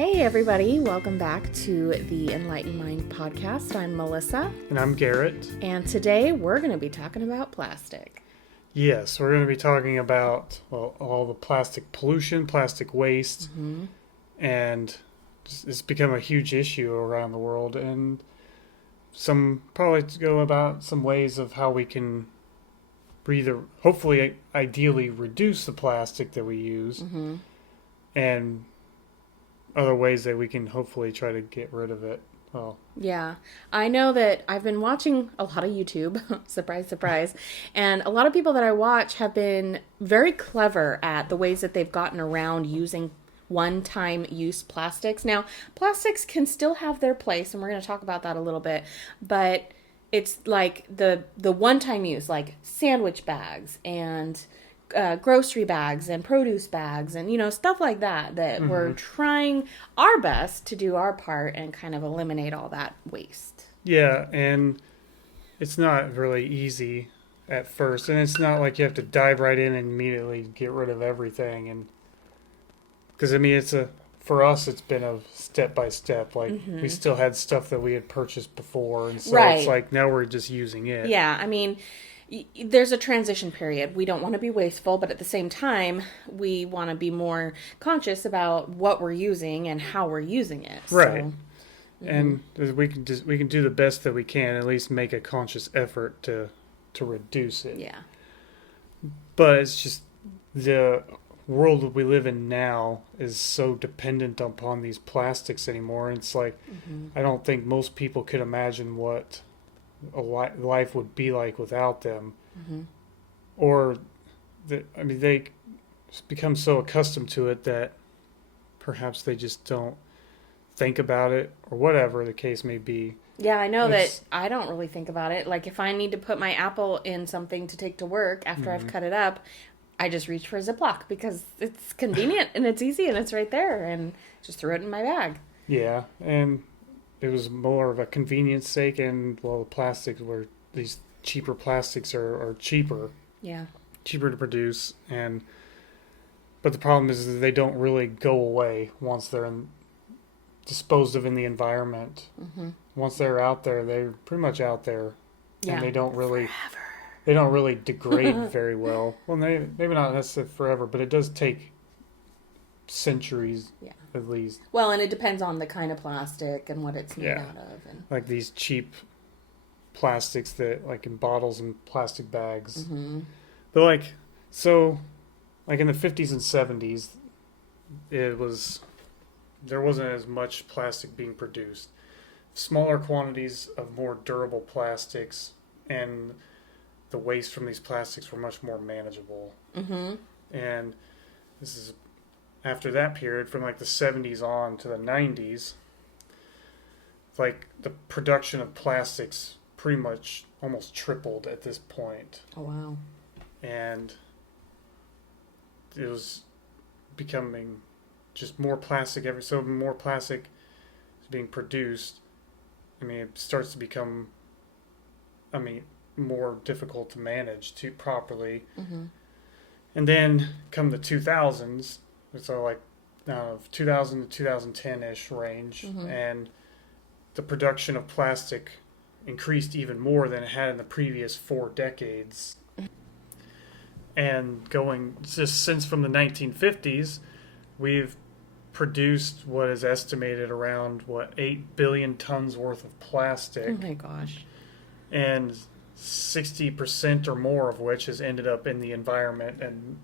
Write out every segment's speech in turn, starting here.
Hey everybody, welcome back to the Enlightened Mind podcast. I'm Melissa. And I'm Garret. And today we're going to be talking about plastic. Yes, we're going to be talking about all the plastic pollution, plastic waste, and it's become a huge issue around the world. And probably to go about some ways of how we can hopefully, ideally reduce the plastic that we use, and other ways that we can hopefully try to get rid of it. Oh. Yeah, I know that I've been watching a lot of YouTube, surprise, surprise, and a lot of people that I watch have been very clever at the ways that they've gotten around using one-time use plastics. Now, plastics can still have their place, and we're going to talk about that a little bit, but it's like the one-time use, like sandwich bags and grocery bags and produce bags and, stuff like that we're trying our best to do our part and kind of eliminate all that waste. Yeah, and it's not really easy at first. And it's not like you have to dive right in and immediately get rid of everything. And because, for us, it's been a step by step. Like, we still had stuff that we had purchased before. And so It's like now we're just using it. Yeah, there's a transition period. We don't want to be wasteful, but at the same time, we want to be more conscious about what we're using and how we're using it. Right. So, and we can do the best that we can, at least make a conscious effort to reduce it. Yeah. But it's just the world that we live in now is so dependent upon these plastics anymore. It's like I don't think most people could imagine what life would be like without them, or they become so accustomed to it that perhaps they just don't think about it, or whatever the case may be. Yeah, I know that I don't really think about it. Like, if I need to put my apple in something to take to work after I've cut it up, I just reach for a Ziploc because it's convenient and it's easy and it's right there, and just throw it in my bag. Yeah, and it was more of a convenience sake, and these cheaper plastics are cheaper. Yeah. Cheaper to produce, but the problem is that they don't really go away once they're disposed of in the environment. Once they're out there, they're pretty much out there, and they don't really degrade very well. Well, maybe not necessarily forever, but it does take centuries. Yeah. At least. Well, and it depends on the kind of plastic and what it's made out of. And like these cheap plastics that, like in bottles and plastic bags. But in the 50s and 70s, there wasn't as much plastic being produced. Smaller quantities of more durable plastics, and the waste from these plastics were much more manageable. And this is after that period, from like the 70s on to the 90s, like the production of plastics pretty much almost tripled at this point. Oh, wow. And it was becoming just more plastic more plastic is being produced. It starts to become, more difficult to manage properly. And then come the 2000s, so like 2000 to 2010-ish range, and the production of plastic increased even more than it had in the previous 4 decades. And going just since from the 1950s, we've produced what is estimated around 8 billion tons worth of plastic. Oh my gosh. And 60% or more of which has ended up in the environment and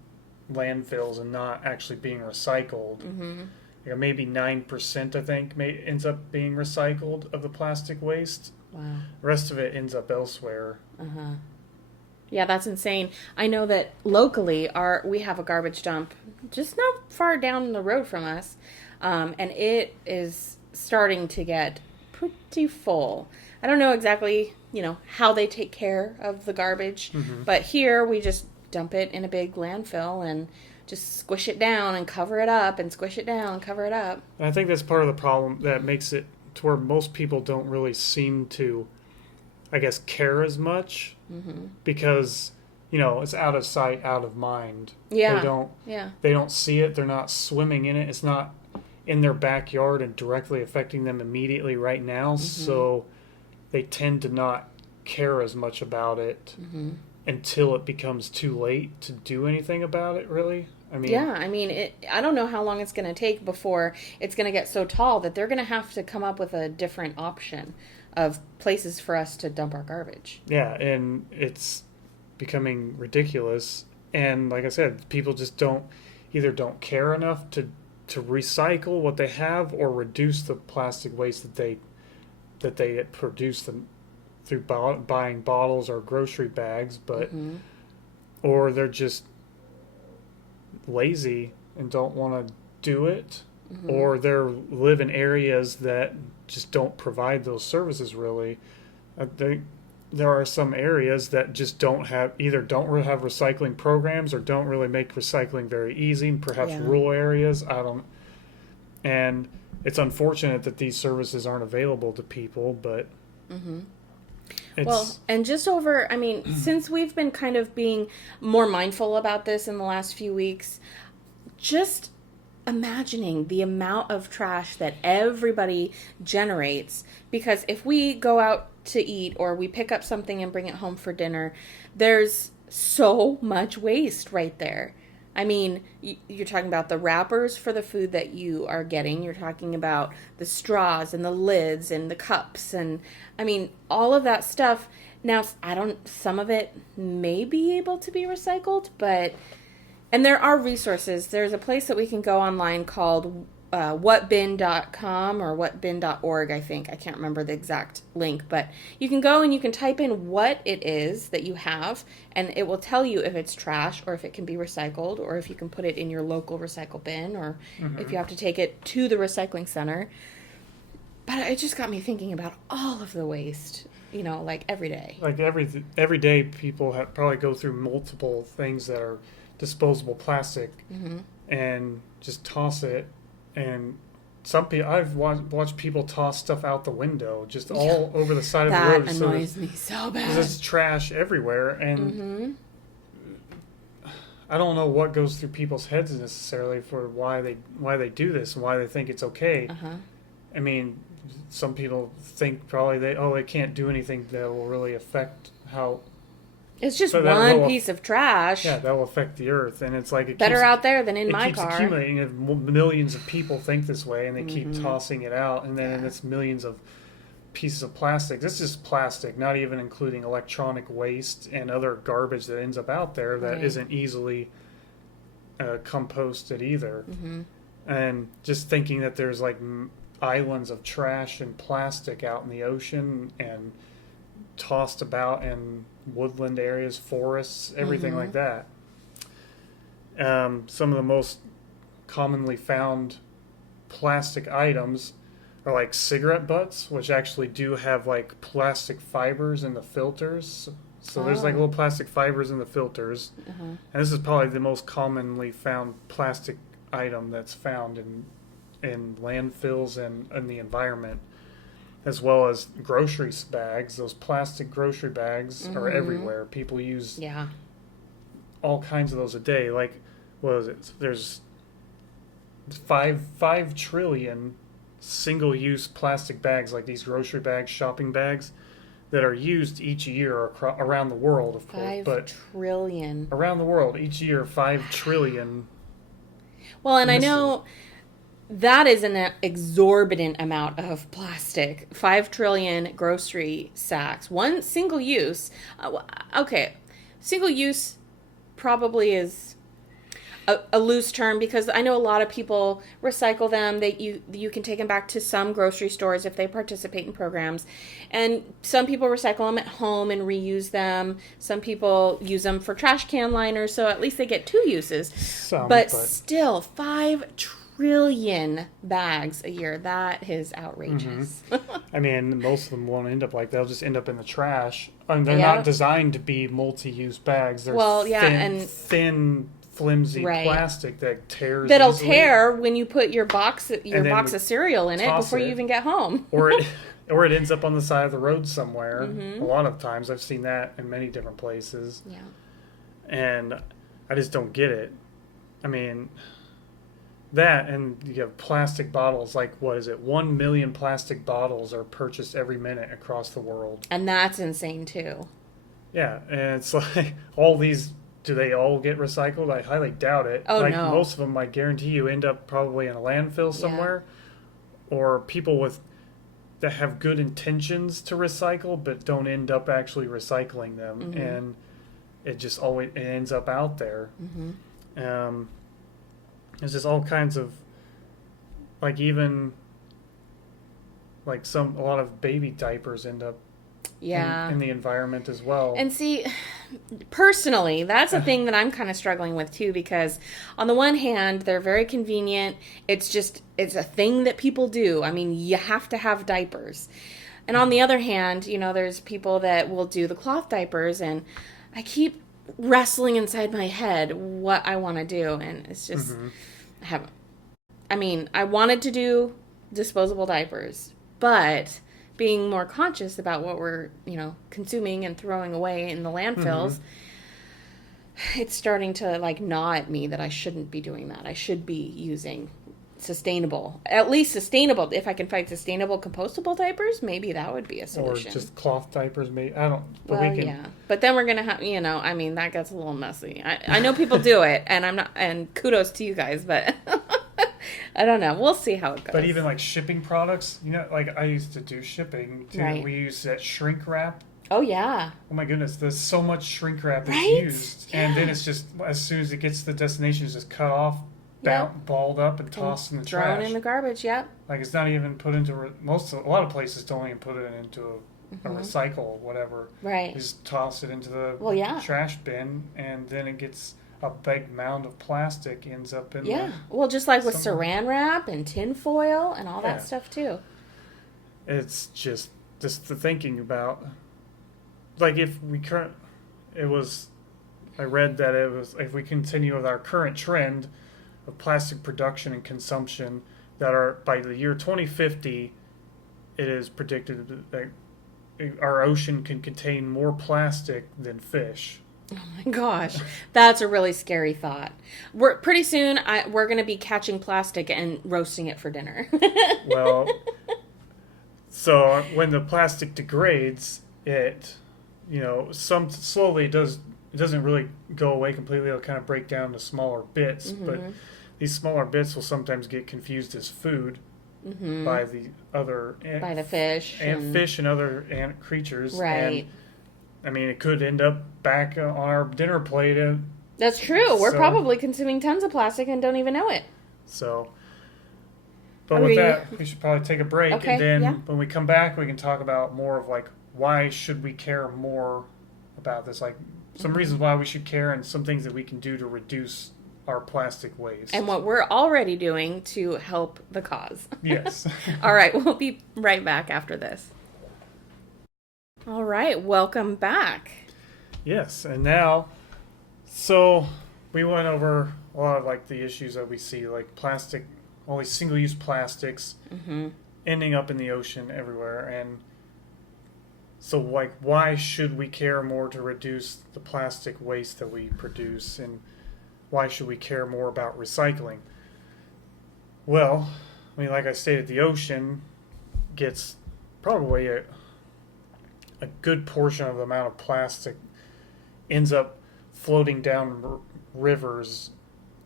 landfills and not actually being recycled. Maybe 9%, I think, ends up being recycled of the plastic waste. Wow. The rest of it ends up elsewhere. Yeah, that's insane. I know that locally we have a garbage dump just not far down the road from us, and it is starting to get pretty full. I don't know exactly, how they take care of the garbage, but here we just dump it in a big landfill and just squish it down and cover it up and squish it down and cover it up. And I think that's part of the problem that makes it to where most people don't really seem to, I guess, care as much, because, it's out of sight, out of mind. Yeah. They don't see it. They're not swimming in it. It's not in their backyard and directly affecting them immediately right now. So they tend to not care as much about it until it becomes too late to do anything about it, really. I mean, yeah, I mean, I don't know how long it's going to take before it's going to get so tall that they're going to have to come up with a different option of places for us to dump our garbage. yeah, and it's becoming ridiculous. And like I said, people just either don't care enough to recycle what they have or reduce the plastic waste that they produce them through buying bottles or grocery bags, but or they're just lazy and don't want to do it, or they live in areas that just don't provide those services really. There are some areas that just don't really have recycling programs or don't really make recycling very easy. Perhaps rural areas, and it's unfortunate that these services aren't available to people, but well, and just over, I mean, since we've been kind of being more mindful about this in the last few weeks, just imagining the amount of trash that everybody generates, because if we go out to eat or we pick up something and bring it home for dinner, there's so much waste right there. I mean, you're talking about the wrappers for the food that you are getting. You're talking about the straws and the lids and the cups. And I mean, all of that stuff. Now, some of it may be able to be recycled, and there are resources. There's a place that we can go online called whatbin.com or whatbin.org, I think. I can't remember the exact link, but you can go and you can type in what it is that you have, and it will tell you if it's trash or if it can be recycled or if you can put it in your local recycle bin or if you have to take it to the recycling center. But it just got me thinking about all of the waste, like every day. Like every day people probably go through multiple things that are disposable plastic and just toss it. And some people, I've watched people toss stuff out the window, just all over the side of the road. That annoys me so bad. There's trash everywhere, and I don't know what goes through people's heads necessarily for why they do this and why they think it's okay. I mean, some people think probably they can't do anything that will really affect how. It's just one piece of trash. Yeah, that will affect the earth, and it's like better out there than in my car. It keeps accumulating. If millions of people think this way, and they keep tossing it out, and then it's millions of pieces of plastic. This is plastic, not even including electronic waste and other garbage that ends up out there that isn't easily composted either. And just thinking that there's like islands of trash and plastic out in the ocean and tossed about in woodland areas, forests, everything like that. Some of the most commonly found plastic items are like cigarette butts, which actually do have like plastic fibers in the filters. So there's like little plastic fibers in the filters. And this is probably the most commonly found plastic item that's found in landfills and in the environment, as well as grocery bags. Those plastic grocery bags are everywhere. People use all kinds of those a day. Like, what is it? There's 5 trillion single-use plastic bags, like these grocery bags, shopping bags, that are used each year around the world, of course. 5 trillion. Around the world, each year, 5 trillion. Well, and I know that is an exorbitant amount of plastic. 5 trillion grocery sacks. One single use. Okay, single use probably is a loose term, because I know a lot of people recycle them. You can take them back to some grocery stores if they participate in programs. And some people recycle them at home and reuse them. Some people use them for trash can liners, so at least they get 2 uses. But still, 5 trillion bags a year. That is outrageous. I mean, most of them won't end up like that. They'll just end up in the trash. I mean, they're not designed to be multi-use bags. They're thin, flimsy plastic that tears. That'll easily. Tear when you put your box of cereal in it before you even get home. or it ends up on the side of the road somewhere. A lot of times, I've seen that in many different places. Yeah. And I just don't get it. I mean, that, and you have plastic bottles. Like, what is it? 1 million plastic bottles are purchased every minute across the world. And that's insane too. Yeah, and it's like all these. Do they all get recycled? I highly doubt it. Oh, like no. most of them, I guarantee you end up probably in a landfill somewhere, or people that have good intentions to recycle but don't end up actually recycling them, and it just always it ends up out there. There's just all kinds of, like, even like a lot of baby diapers end up in the environment as well. And see, personally, that's a thing that I'm kind of struggling with too, because on the one hand, they're very convenient. It's a thing that people do. I mean, you have to have diapers. And on the other hand, you know, there's people that will do the cloth diapers, and I keep wrestling inside my head what I want to do. And it's just, I wanted to do disposable diapers, but being more conscious about what we're, you know, consuming and throwing away in the landfills, it's starting to, like, gnaw at me that I shouldn't be doing that. I should be using at least sustainable. If I can find sustainable compostable diapers, maybe that would be a solution. Or just cloth diapers, maybe. I don't. But well, yeah. But then we're gonna have, you know, I mean, that gets a little messy. I know people do it, and I'm not. And kudos to you guys, but I don't know. We'll see how it goes. But even like shipping products, you know, like I used to do shipping too. Right. We use that shrink wrap. Oh yeah. Oh my goodness, there's so much shrink wrap that's Right? used, Yeah. and then it's just as soon as it gets to the destination, it's just cut off, balled up, and tossed in the thrown trash. in the garbage. Yep. Like it's not even put into a lot of places don't even put it into a recycle or whatever. Right. They just toss it into the trash bin, and then it gets a big mound of plastic ends up in well, just like with saran wrap and tin foil and all that stuff too. It's just the thinking about, like, if we I read that it was, if we continue with our current trend of plastic production and consumption, that by the year 2050, it is predicted that our ocean can contain more plastic than fish. Oh my gosh, that's a really scary thought. Pretty soon we're going to be catching plastic and roasting it for dinner. Well, so when the plastic degrades, it, you know, slowly it doesn't really go away completely. It'll kind of break down to smaller bits, but these smaller bits will sometimes get confused as food by the other by the fish and other ant creatures. Right. And, I mean, it could end up back on our dinner plate. That's true. We're probably consuming tons of plastic and don't even know it. So, but with that, we should probably take a break. Okay, and then when we come back, we can talk about more of, like, why should we care more about this? Like, some reasons why we should care and some things that we can do to reduce our plastic waste. And what we're already doing to help the cause. Yes. All right. We'll be right back after this. All right, welcome back. Yes, and now, so we went over a lot of, like, the issues that we see, like plastic, all these single-use plastics ending up in the ocean everywhere, and so, like, why should we care more to reduce the plastic waste that we produce, and why should we care more about recycling? Well, I mean, like I stated, the ocean gets probably a good portion of the amount of plastic ends up floating down rivers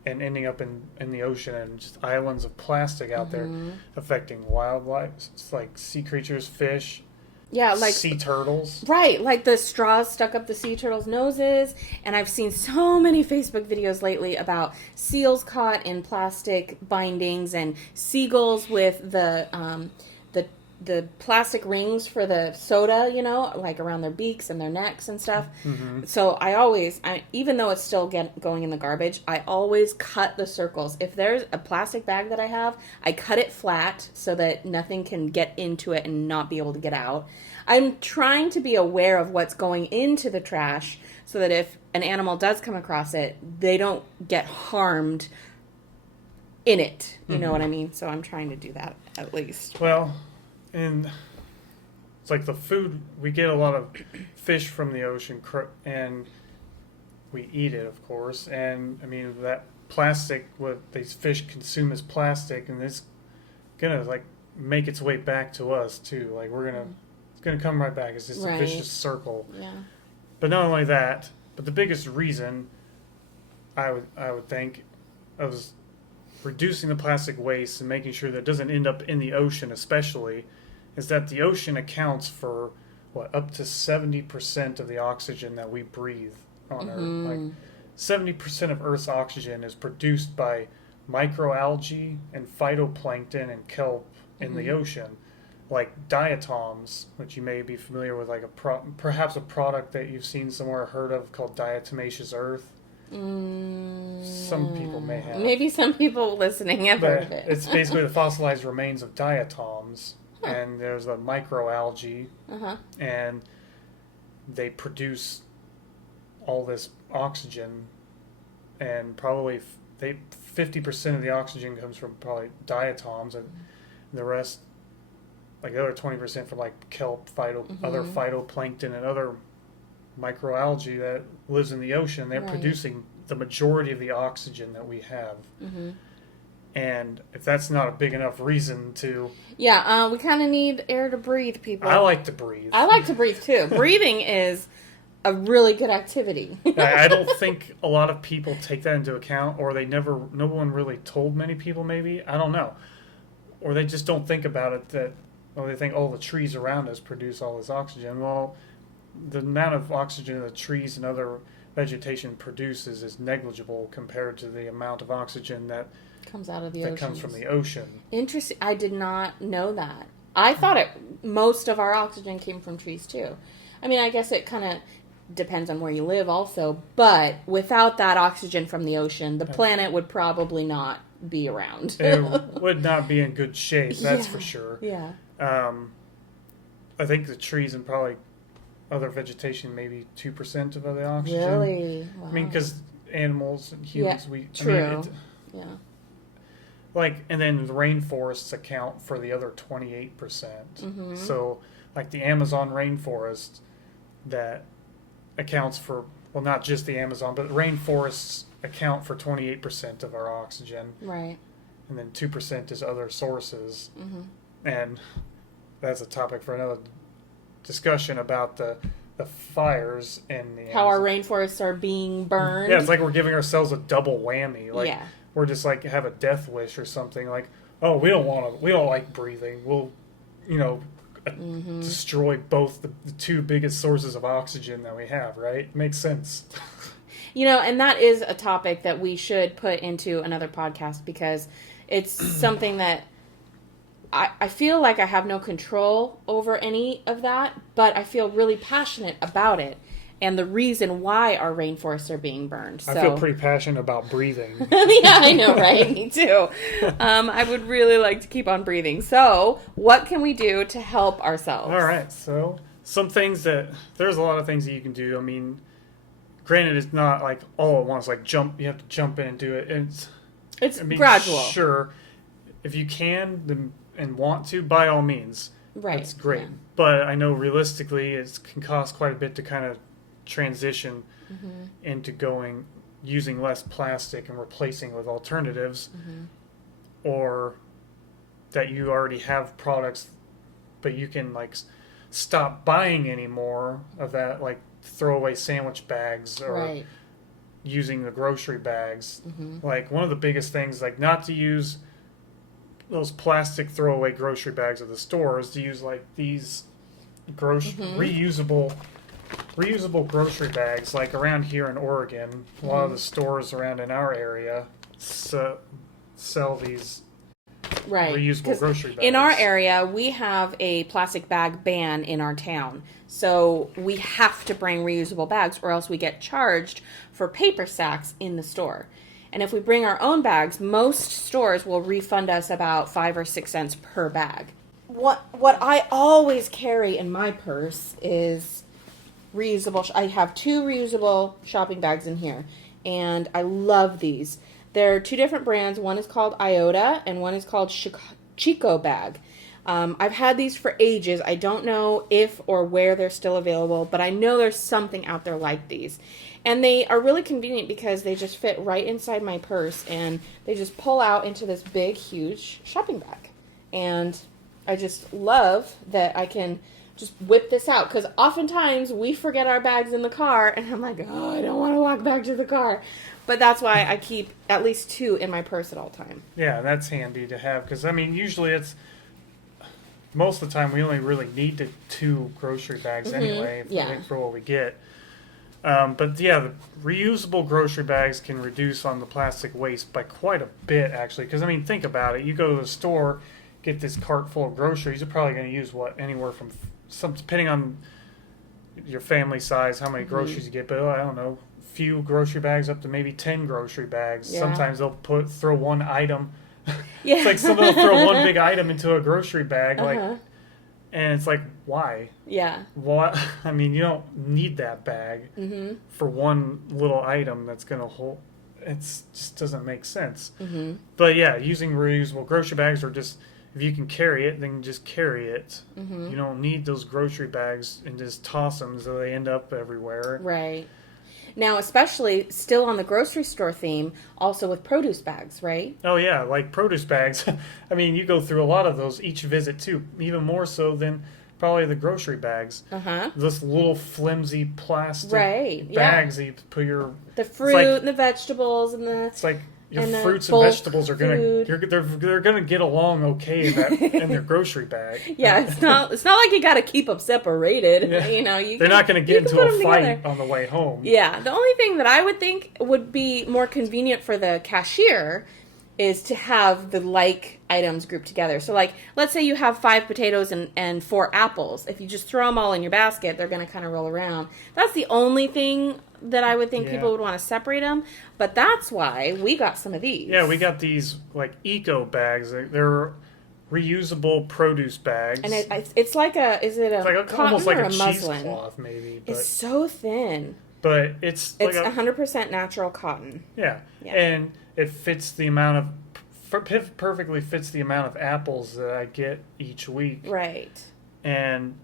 and ending up in the ocean, and just islands of plastic out there affecting wildlife. It's like sea creatures, fish, like sea turtles. Right, like the straws stuck up the sea turtles' noses. And I've seen so many Facebook videos lately about seals caught in plastic bindings and seagulls with the plastic rings for the soda, you know, like around their beaks and their necks and stuff. So even though it's still going in the garbage, I always cut the circles. If there's a plastic bag that I have, I cut it flat so that nothing can get into it and not be able to get out. I'm trying to be aware of what's going into the trash so that if an animal does come across it, they don't get harmed in it. You know what I mean? So I'm trying to do that at least. Well, and it's like the food, we get a lot of fish from the ocean, and we eat it, of course. And I mean, that plastic, what these fish consume as plastic, and it's gonna like make its way back to us too. Like it's gonna come right back. It's just a vicious circle. Yeah. But not only that, but the biggest reason I would think of reducing the plastic waste and making sure that it doesn't end up in the ocean, especially, is that the ocean accounts for up to 70% of the oxygen that we breathe on Earth. Like 70% of Earth's oxygen is produced by microalgae and phytoplankton and kelp in the ocean, like diatoms, which you may be familiar with, like perhaps a product that you've seen somewhere, heard of, called diatomaceous earth. Some people may have. Maybe some people listening have heard of it. It's basically the fossilized remains of diatoms, and there's the microalgae, and they produce all this oxygen, and probably 50% of the oxygen comes from probably diatoms, and the rest, like the other 20%, from like kelp, other phytoplankton, and other microalgae that lives in the ocean. They're producing the majority of the oxygen that we have. And if that's not a big enough reason to... Yeah, we kind of need air to breathe, people. I like to breathe. I like to breathe, too. Breathing is a really good activity. I don't think a lot of people take that into account, or no one really told many people, maybe. I don't know. Or they just don't think about it, they think, the trees around us produce all this oxygen. Well, the amount of oxygen the trees and other vegetation produces is negligible compared to the amount of oxygen that comes out of the ocean. That comes from the ocean. Interesting. I did not know that. I thought most of our oxygen came from trees too. I mean, I guess it kind of depends on where you live also, but without that oxygen from the ocean, the planet would probably not be around. It would not be in good shape, that's for sure. Yeah. I think the trees and probably other vegetation, maybe 2% of the oxygen. Really? Wow. I mean, because animals and humans, true. And then the rainforests account for the other 28%. So, like the Amazon rainforest, that accounts for, well, not just the Amazon, but rainforests account for 28% of our oxygen. Right. And then 2% is other sources. And that's a topic for another discussion about the fires and the how our rainforests are being burned. Yeah, it's like we're giving ourselves a double whammy. Like we're just like have a death wish or something. Like, oh, we don't like breathing. We'll, destroy both the two biggest sources of oxygen that we have. Right? Makes sense. And that is a topic that we should put into another podcast, because it's something that I feel like I have no control over any of that, but I feel really passionate about it and the reason why our rainforests are being burned. So. I feel pretty passionate about breathing. Yeah, I know, right? Me too. I would really like to keep on breathing. So what can we do to help ourselves? All right. So there's a lot of things that you can do. I mean, granted, it's not like all at once, like you have to jump in and do it. It's gradual. Sure. If you can, and want to, by all means. Right. That's great. Yeah. But I know realistically it can cost quite a bit to kind of transition into using less plastic and replacing with alternatives, or that you already have products, but you can like stop buying any more of that, like throwaway sandwich bags or using the grocery bags. Like one of the biggest things, like not to use those plastic throwaway grocery bags at the stores, to use like these reusable grocery bags. Like around here in Oregon, a lot of the stores around in our area sell these reusable grocery bags. In our area, we have a plastic bag ban in our town. So we have to bring reusable bags, or else we get charged for paper sacks in the store. And if we bring our own bags, most stores will refund us about 5 or 6 cents per bag. What I always carry in my purse is reusable. I have 2 reusable shopping bags in here, and I love these. They're 2 different brands. One is called Iota, and one is called Chico Bag. I've had these for ages. I don't know if or where they're still available, but I know there's something out there like these. And they are really convenient because they just fit right inside my purse, and they just pull out into this big, huge shopping bag. And I just love that I can just whip this out, because oftentimes we forget our bags in the car, and I'm like, oh, I don't want to walk back to the car. But that's why I keep at least 2 in my purse at all time. Yeah, that's handy to have, because, I mean, usually most of the time we only really need 2 grocery bags anyway for what we get. But yeah, the reusable grocery bags can reduce on the plastic waste by quite a bit, actually. Because, I mean, think about it. You go to the store, get this cart full of groceries, you're probably going to use, anywhere from, depending on your family size, how many groceries you get, but I don't know, few grocery bags up to maybe 10 grocery bags. Yeah. Sometimes they'll throw one item. Yeah. It's like someone will throw one big item into a grocery bag, and it's like, why? Yeah. What? I mean, you don't need that bag for one little item that's going to hold. It just doesn't make sense. But yeah, using reusable grocery bags, or just, if you can carry it, then just carry it. You don't need those grocery bags and just toss them so they end up everywhere. Right. Now, especially still on the grocery store theme, also with produce bags, right? Oh, yeah, like produce bags. I mean, you go through a lot of those each visit, too, even more so than probably the grocery bags. Those little flimsy plastic bags that you put the fruit and the vegetables and the... It's like your fruits and vegetables are they're gonna get along okay in their grocery bag. Yeah, it's not like you got to keep them separated. Yeah. You know, they're not going to get into a fight together on the way home. Yeah, the only thing that I would think would be more convenient for the cashier is to have the like items grouped together. So, like, let's say you have 5 potatoes and 4 apples. If you just throw them all in your basket, they're going to kind of roll around. That's the only thing that I would think people would want to separate them. But that's why we got some of these. Yeah, we got these, like, eco bags. They're reusable produce bags. And it's like is it a cotton almost like or a muslin? Cheesecloth, maybe. But, it's so thin. But it's like 100% natural cotton. Yeah. And it fits the amount of perfectly fits the amount of apples that I get each week. Right. And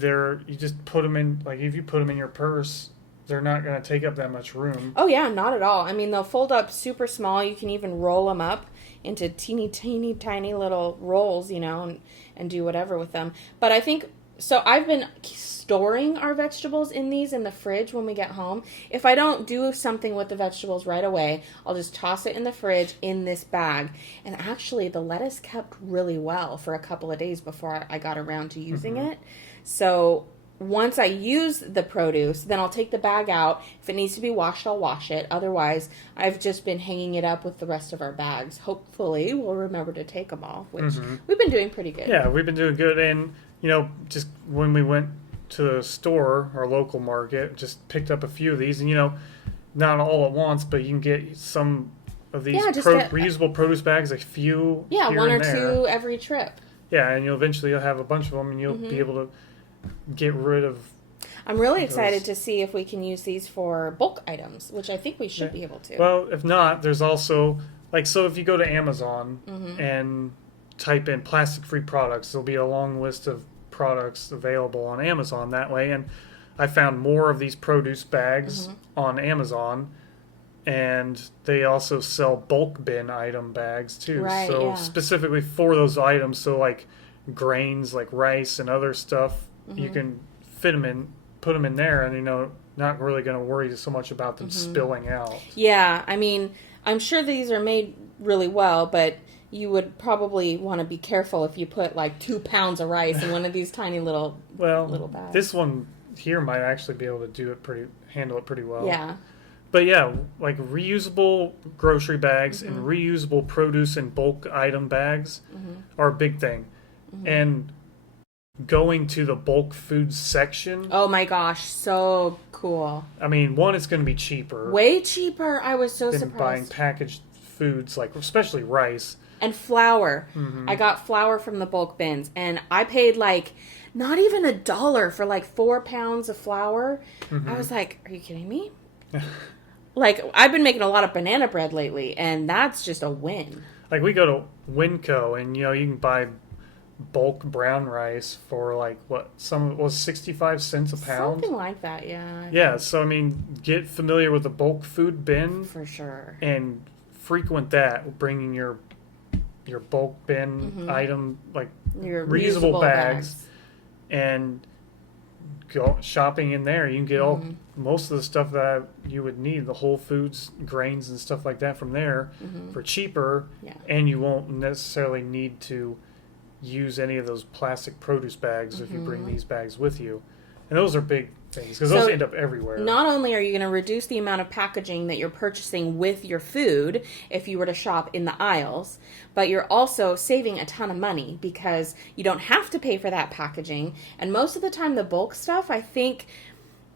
you just put them in, like, if you put them in your purse, they're not going to take up that much room. Oh yeah, not at all. I mean, they'll fold up super small. You can even roll them up into teeny tiny little rolls, you know, and do whatever with them. But I think so. I've been storing our vegetables in these in the fridge when we get home. If I don't do something with the vegetables right away, I'll just toss it in the fridge in this bag. And actually, the lettuce kept really well for a couple of days before I got around to using it. So once I use the produce, then I'll take the bag out. If it needs to be washed, I'll wash it. Otherwise, I've just been hanging it up with the rest of our bags. Hopefully, we'll remember to take them all, which we've been doing pretty good. Yeah, we've been doing good. And, you know, just when we went to the store, our local market, just picked up a few of these. And, you know, not all at once, but you can get some of these reusable produce bags, a few here 1 or and there. 2 every trip. Yeah, and you'll have a bunch of them, and you'll be able to get rid of. I'm really excited to see if we can use these for bulk items, which I think we should be able to. Well, if not, there's also, like, so if you go to Amazon and type in plastic-free products, there'll be a long list of products available on Amazon that way. And I found more of these produce bags on Amazon, and they also sell bulk bin item bags too. Right, so specifically for those items, so like grains, like rice and other stuff, you can put them in there, and, you know, not really going to worry so much about them spilling out. Yeah, I mean, I'm sure these are made really well, but you would probably want to be careful if you put like 2 pounds of rice in one of these tiny little bags. This one here might actually be able to handle it pretty well. Yeah. But yeah, like reusable grocery bags and reusable produce and bulk item bags are a big thing. And going to the bulk food section. Oh my gosh, so cool. I mean, one, it's going to be cheaper. Way cheaper. I was so than surprised. Buying packaged foods, like especially rice. And flour. I got flour from the bulk bins, and I paid like not even $1 for like 4 pounds of flour. I was like, are you kidding me? Like, I've been making a lot of banana bread lately, and that's just a win. Like, we go to Winco, and, you know, you can buy bulk brown rice for like some was 65 cents a pound. Something like that, yeah. Yeah, so I mean, get familiar with the bulk food bin For sure. and frequent that, bringing your bulk bin item like Your reusable bags and go shopping in there. You can get all most of the stuff that you would need, the whole foods, grains and stuff like that from there for cheaper, and you won't necessarily need to use any of those plastic produce bags if you bring these bags with you. And those are big things because those end up everywhere. Not only are you going to reduce the amount of packaging that you're purchasing with your food if you were to shop in the aisles, but you're also saving a ton of money because you don't have to pay for that packaging. And most of the time the bulk stuff, I think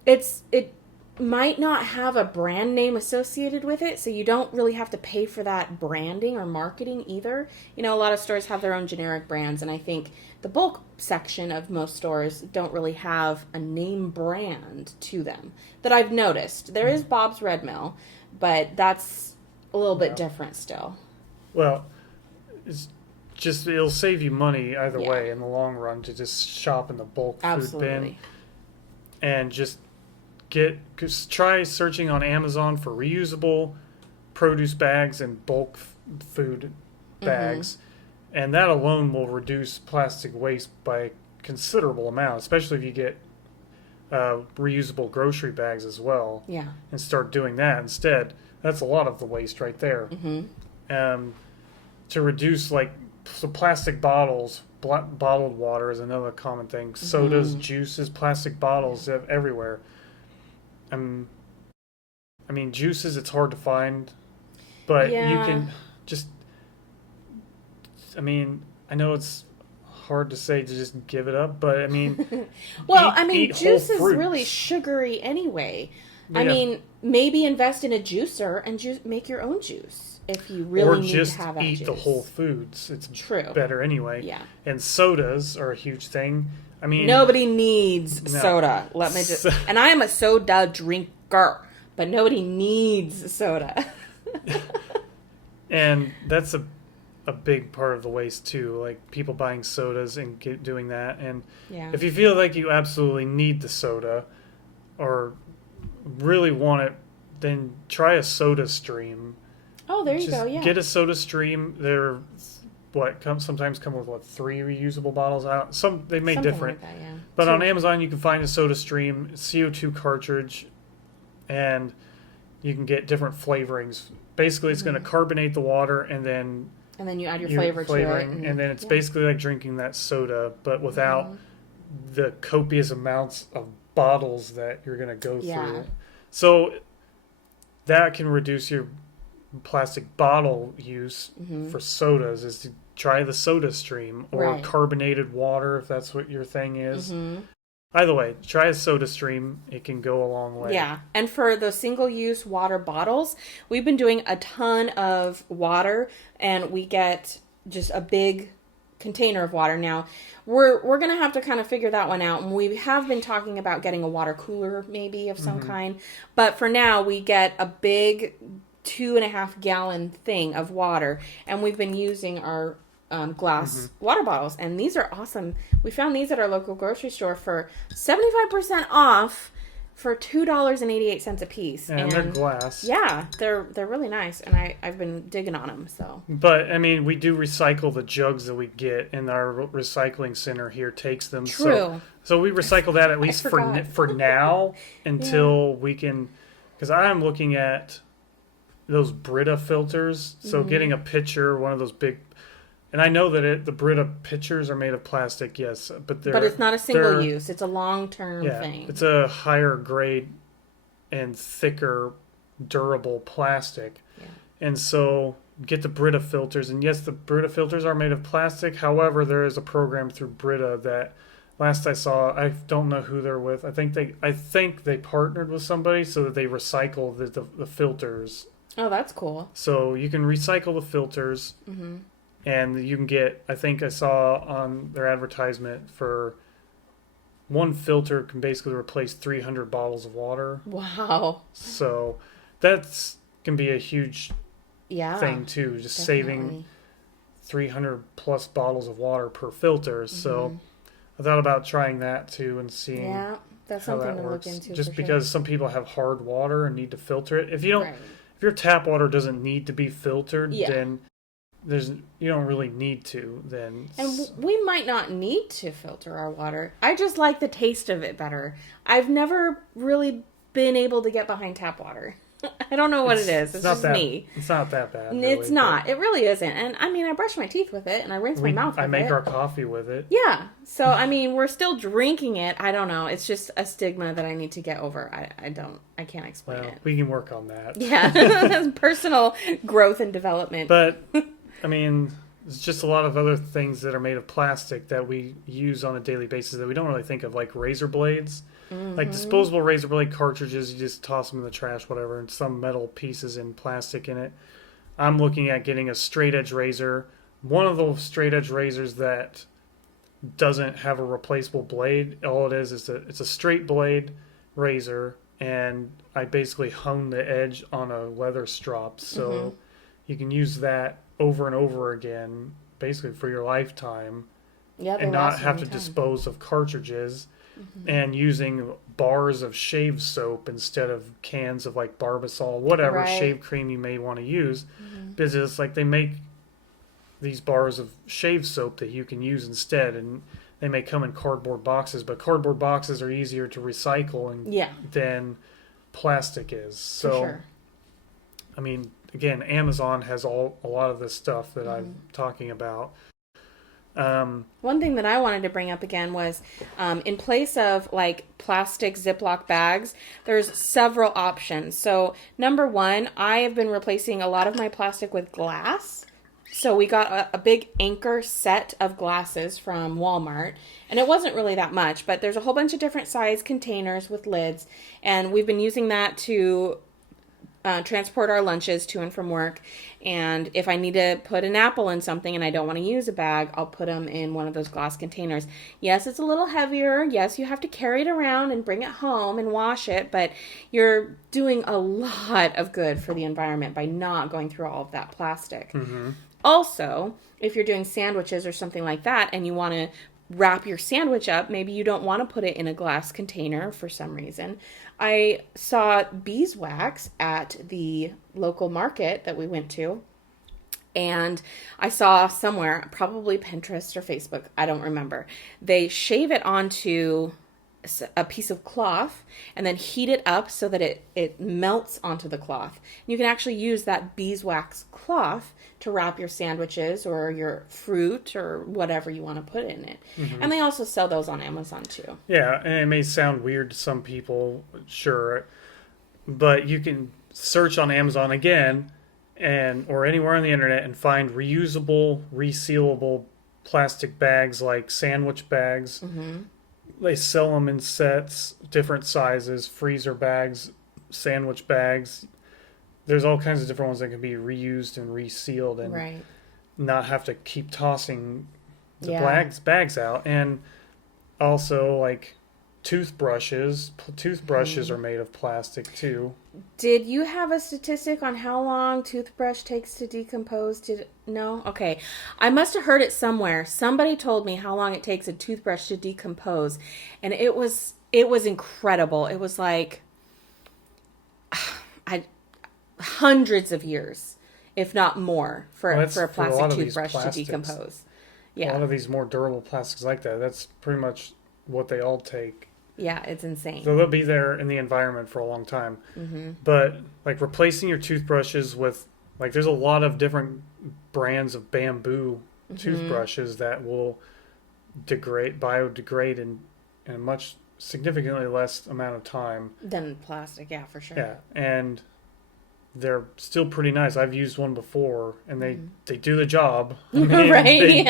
it might not have a brand name associated with it, so you don't really have to pay for that branding or marketing either. You know, a lot of stores have their own generic brands, and I think the bulk section of most stores don't really have a name brand to them that I've noticed. There is Bob's Red Mill, but that's a little bit different still. Well, it'll save you money either way in the long run to just shop in the bulk food bin and just try searching on Amazon for reusable produce bags and bulk food bags, and that alone will reduce plastic waste by a considerable amount, especially if you get reusable grocery bags as well. Yeah. And start doing that instead. That's a lot of the waste right there. To reduce, like, so plastic bottles, bottled water is another common thing. Sodas, juices, plastic bottles everywhere. I mean, juices, it's hard to find, but you can just, I mean, I know it's hard to say to just give it up, but I mean, well, juice is really sugary anyway. Yeah. I mean, maybe invest in a juicer and make your own juice if you really need to have that juice. Or just eat the whole foods. It's better anyway. Yeah. And sodas are a huge thing. I mean, nobody needs soda. Let me just, and I am a soda drinker, but nobody needs soda. And that's a big part of the waste too, like people buying sodas and doing that. And if you feel like you absolutely need the soda or really want it, then try a Soda Stream. Oh, there you go. Yeah, get a Soda Stream. They're sometimes come with 3 reusable bottles. They made something different, like that, but on Amazon you can find a Soda Stream CO2 cartridge, and you can get different flavorings. Basically, it's going to carbonate the water, and then you add your flavor to it, and then it's basically like drinking that soda, but without the copious amounts of bottles that you're going to go through. So that can reduce your plastic bottle use for sodas, is to try the Soda Stream or carbonated water if that's what your thing is. Either way, try a Soda Stream. It can go a long way. Yeah, and for the single-use water bottles, we've been doing a ton of water, and we get just a big container of water. Now, we're going to have to kind of figure that one out, and we have been talking about getting a water cooler maybe of some kind, but for now, we get a big 2.5 gallon thing of water, and we've been using our glass water bottles, and these are awesome. We found these at our local grocery store for 75% off for $2.88 a piece. And they're glass. Yeah, they're really nice, and I've been digging on them. So, but I mean, we do recycle the jugs that we get, and our recycling center here takes them. True. So we recycle that at least for now until we can, because I'm looking at those Brita filters. So getting a pitcher, one of those big. And I know that the Brita pitchers are made of plastic, yes, but it's not a single use. It's a long-term thing. It's a higher grade and thicker, durable plastic. Yeah. And so get the Brita filters. And yes, the Brita filters are made of plastic. However, there is a program through Brita that last I saw, I don't know who they're with. I think they partnered with somebody so that they recycle the filters. Oh, that's cool. So you can recycle the filters. And you can get, I think I saw on their advertisement, for one filter can basically replace 300 bottles of water. Wow. So that's can be a huge thing too, just saving 300 plus bottles of water per filter. So I thought about trying that too and seeing that's how something that to works. look into. Just because some people have hard water and need to filter it. If you don't, Right. if your tap water doesn't need to be filtered, Yeah. then you don't really need to. Then we might not need to filter our water. I just like the taste of it better. I've never really been able to get behind tap water. I don't know what it is. It's just me. It's not that bad. Really, it's not. It really isn't. And I mean, I brush my teeth with it and I rinse my mouth with it. I make our coffee with it. Yeah. So, I mean, we're still drinking it. I don't know. It's just a stigma that I need to get over. I can't explain it. We can work on that. Yeah. Personal growth and development. But, I mean, there's just a lot of other things that are made of plastic that we use on a daily basis that we don't really think of, like razor blades. Like disposable razor blade cartridges, you just toss them in the trash, whatever, and some metal pieces and plastic in it. I'm looking at getting a straight edge razor. One of those straight edge razors that doesn't have a replaceable blade. All it is it's a straight blade razor, and I basically hone the edge on a leather strop, so you can use that over and over again, basically for your lifetime, and not have to dispose of cartridges. And using bars of shave soap instead of cans of like Barbasol, whatever shave cream you may want to use, because it's like they make these bars of shave soap that you can use instead, and they may come in cardboard boxes, but cardboard boxes are easier to recycle than plastic is. So, for sure. I mean, again, Amazon has a lot of this stuff that I'm talking about. One thing that I wanted to bring up again was in place of like plastic Ziploc bags, there's several options. So number one, I have been replacing a lot of my plastic with glass. So we got a big Anchor set of glasses from Walmart, and it wasn't really that much, but there's a whole bunch of different size containers with lids, and we've been using that to transport our lunches to and from work. And if I need to put an apple in something and I don't want to use a bag, I'll put them in one of those glass containers. Yes, it's a little heavier. Yes, you have to carry it around and bring it home and wash it, but you're doing a lot of good for the environment by not going through all of that plastic. Also, if you're doing sandwiches or something like that and you want to wrap your sandwich up, maybe you don't want to put it in a glass container for some reason. I saw beeswax at the local market that we went to, and I saw somewhere, probably Pinterest or Facebook, I don't remember, they shave it onto a piece of cloth and then heat it up so that it melts onto the cloth. You can actually use that beeswax cloth to wrap your sandwiches or your fruit or whatever you want to put in it. And they also sell those on Amazon too. Yeah, and it may sound weird to some people, sure, but you can search on Amazon again or anywhere on the internet and find reusable, resealable plastic bags like sandwich bags. They sell them in sets, different sizes, freezer bags, sandwich bags. There's all kinds of different ones that can be reused and resealed and not have to keep tossing the bags out. And also, like, toothbrushes. Toothbrushes are made of plastic, too. Did you have a statistic on how long toothbrush takes to decompose? No? Okay. I must have heard it somewhere. Somebody told me how long it takes a toothbrush to decompose. And it was incredible. It was like hundreds of years, if not more, for a plastic toothbrush to decompose. Yeah. A lot of these more durable plastics like that, that's pretty much what they all take. Yeah, it's insane. So they'll be there in the environment for a long time. But like replacing your toothbrushes with, like, there's a lot of different brands of bamboo toothbrushes that will biodegrade in a much significantly less amount of time than plastic. Yeah, for sure. Yeah, and they're still pretty nice. I've used one before, and they do the job. I mean,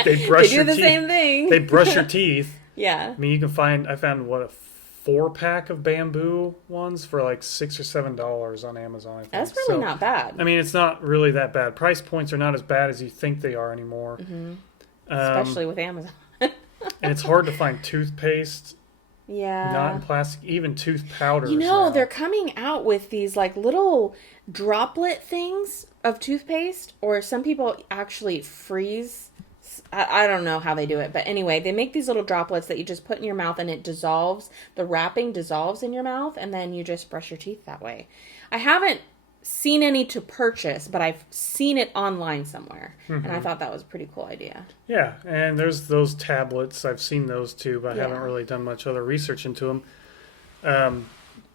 they brush your teeth. They do the same thing. They brush your teeth. Yeah. I mean, I found a 4-pack of bamboo ones for like $6 or $7 on Amazon, I think. That's really not bad. I mean, it's not really that bad. Price points are not as bad as you think they are anymore. Especially with Amazon. And it's hard to find toothpaste. Yeah. Not in plastic, even tooth powders. They're coming out with these like little droplet things of toothpaste, or some people actually freeze. I don't know how they do it, but anyway, they make these little droplets that you just put in your mouth and it dissolves. The wrapping dissolves in your mouth, and then you just brush your teeth that way. I haven't seen any to purchase, but I've seen it online somewhere, and I thought that was a pretty cool idea. Yeah, and there's those tablets. I've seen those too, but I haven't really done much other research into them.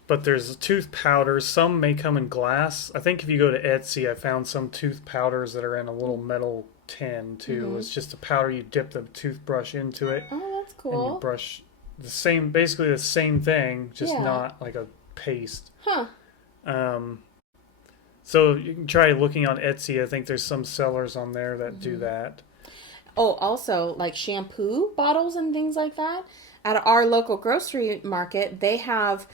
But there's tooth powders. Some may come in glass. I think if you go to Etsy, I found some tooth powders that are in a little metal tin too. It's just a powder. You dip the toothbrush into it. Oh, that's cool. And you brush basically the same thing, just not like a paste. Huh. So you can try looking on Etsy. I think there's some sellers on there that do that. Oh, also like shampoo bottles and things like that. At our local grocery market, they have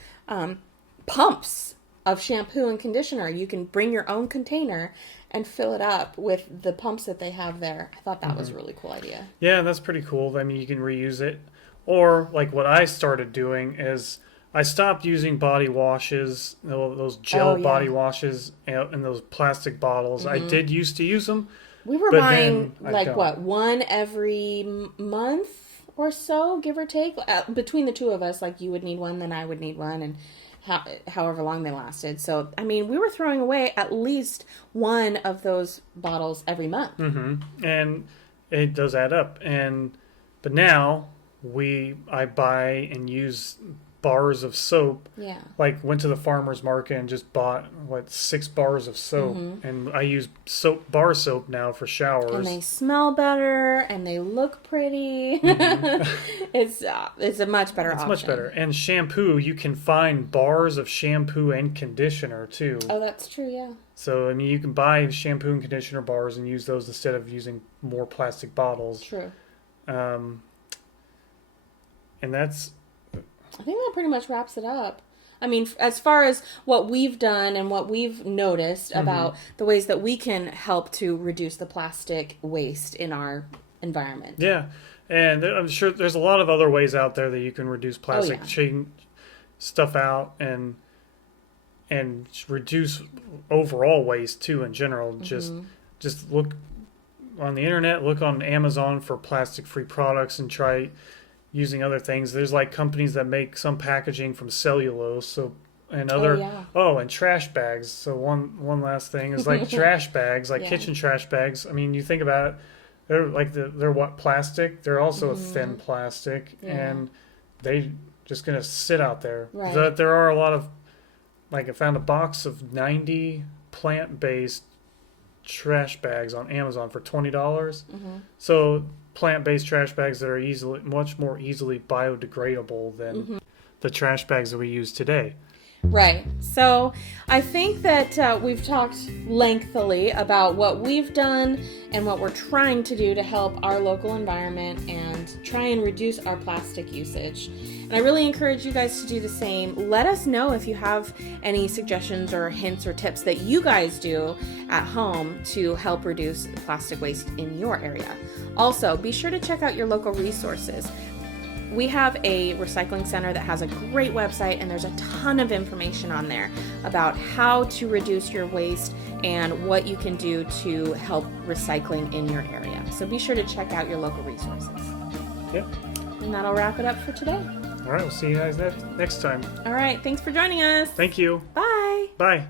pumps of shampoo and conditioner. You can bring your own container and fill it up with the pumps that they have there. I thought that was a really cool idea. Yeah, that's pretty cool. I mean, you can reuse it. Or like what I started doing is I stopped using body washes, those gel body washes in those plastic bottles. I did used to use them. We were buying one every month or so, give or take. Between the two of us, like you would need one, then I would need one, and however long they lasted. So, I mean, we were throwing away at least one of those bottles every month. And it does add up. But now I buy and use bars of soap. Yeah. Like went to the farmer's market and just bought 6 bars of soap, and I use bar soap now for showers. And they smell better and they look pretty. It's a much better option. It's much better. And shampoo, you can find bars of shampoo and conditioner too. Oh, that's true, yeah. So I mean, you can buy shampoo and conditioner bars and use those instead of using more plastic bottles. True. And I think that pretty much wraps it up. I mean, as far as what we've done and what we've noticed about the ways that we can help to reduce the plastic waste in our environment. Yeah, and I'm sure there's a lot of other ways out there that you can reduce plastic, change stuff out, and reduce overall waste too in general. Just look on the internet, look on Amazon for plastic-free products, and try using other things. There's like companies that make some packaging from cellulose, and trash bags. So one last thing is like trash bags, like kitchen trash bags. I mean, you think about it, they're what, plastic? They're also a thin plastic, and they just gonna sit out there. Right. There are a lot of, like I found a box of 90 plant-based trash bags on Amazon for $20. So plant-based trash bags that are much more easily biodegradable than the trash bags that we use today. Right. So I think that we've talked lengthily about what we've done and what we're trying to do to help our local environment and try and reduce our plastic usage. And I really encourage you guys to do the same. Let us know if you have any suggestions or hints or tips that you guys do at home to help reduce plastic waste in your area. Also, be sure to check out your local resources. We have a recycling center that has a great website, and there's a ton of information on there about how to reduce your waste and what you can do to help recycling in your area. So be sure to check out your local resources. Yep. And that'll wrap it up for today. All right, we'll see you guys next time. All right, thanks for joining us. Thank you. Bye. Bye.